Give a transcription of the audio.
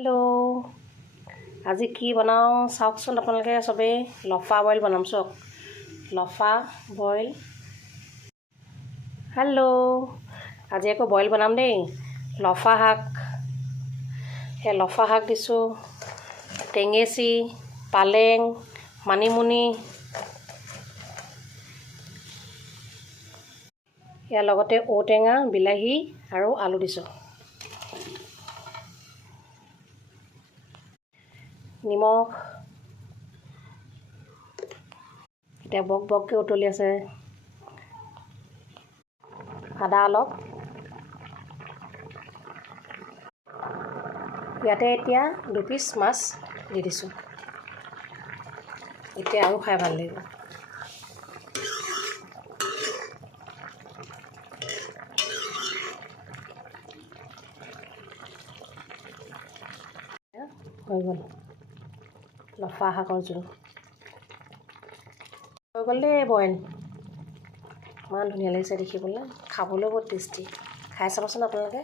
Hello', আজি কি বনাওঁ চাওকচোন আপোনালোকে চবেই। লফা বইল বনাম চাওক। লফা বইল। হেল্ল', আজি আকৌ বইল বনাম দেই। লফা শাক, সেই লফা শাক দিছোঁ, টেঙেচি, পালেং, মানিমুনি, ইয়াৰ লগতে ঔটেঙা, বিলাহী আৰু আলু দিছোঁ। নিমখ, এতিয়া বক বককৈ উতলি আছে। আদা অলপ, ইয়াতে এতিয়া 2 পিচ মাছ দি দিছোঁ। এতিয়া আৰু খাই ভাল লাগিব। হৈ গ'ল লফা শাকৰ জোল। হৈ গ'ল দেই বইল। ইমান ধুনীয়া লাগিছে দেখিবলৈ, খাবলৈও বহুত টেষ্টি। খাই চাবচোন আপোনালোকে।